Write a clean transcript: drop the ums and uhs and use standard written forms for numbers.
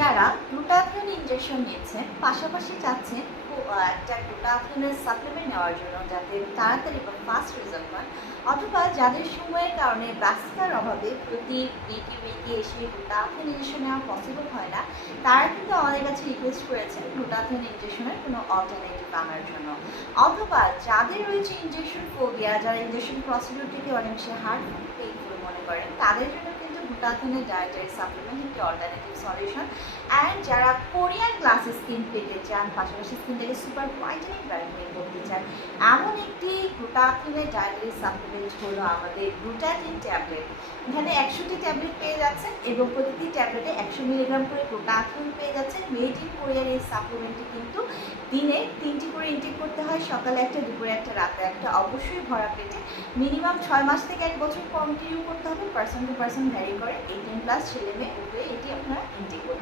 যারা glutathione injection নিচ্ছেন পাশাপাশি চাচ্ছেন একটা গ্লুটাথিয়নের সাপ্লিমেন্ট নেওয়ার জন্য যাতে তাড়াতাড়ি এবং ফাস্ট রেজাল্ট পান, অথবা যাদের সময়ের কারণে ব্যস্ততার অভাবে প্রতি উইকে এসে গ্লুটাথিয়ন ইনজেকশন নেওয়া পসিবল হয় না, তারা কিন্তু আমাদের কাছে রিকোয়েস্ট করেছেন গ্লুটাথিয়ন ইনজেকশনের কোনো অল্টারনেটিভ আনার জন্য। অথবা যাদের রয়েছে ইনজেকশন ফোবিয়া, যারা ইনজেকশন প্রসিডিউরটিকে অনেক বেশি হার্ডফুল পেইনফুল মনে করেন, তাদের জন্য কিন্তু গ্লুটাথিয়নের ডায়েটারি সাপ্লিমেন্ট একটি অল্টারনেটিভ সলিউশন। অ্যান্ড যারা কোরিয়ান গ্লাসে স্কিন পেতে চান, পাশাপাশি স্কিনটাকে সুপার হোয়াইটেনিং ব্রাইটেনিং করতে চান, এমন একটি গ্লুটাথিয়নের ডায়েটারি সাপ্লিমেন্ট হলো আমাদের গ্লুটাথিয়ন ট্যাবলেট। এখানে 100টি ট্যাবলেট পেয়ে যাচ্ছেন এবং প্রতিটি ট্যাবলেটে 100 মিলিগ্রাম করে গ্লুটাথিয়ন পেয়ে যাচ্ছেন। মেড ইন কোরিয়ার এই সাপ্লিমেন্টটি কিন্তু দিনে 3টি করে ইনটেক করতে হয়, সকালে একটা, দুপুরে একটা, রাতে একটা, অবশ্যই ভরা পেটে। মিনিমাম 6 মাস থেকে 1 বছর কন্টিনিউ করতে হবে, পার্সন টু পার্সন ভ্যারি করে। 18+ ছেলে মেয়ে উভয়ে এটি আপনারা ইনটেক করতে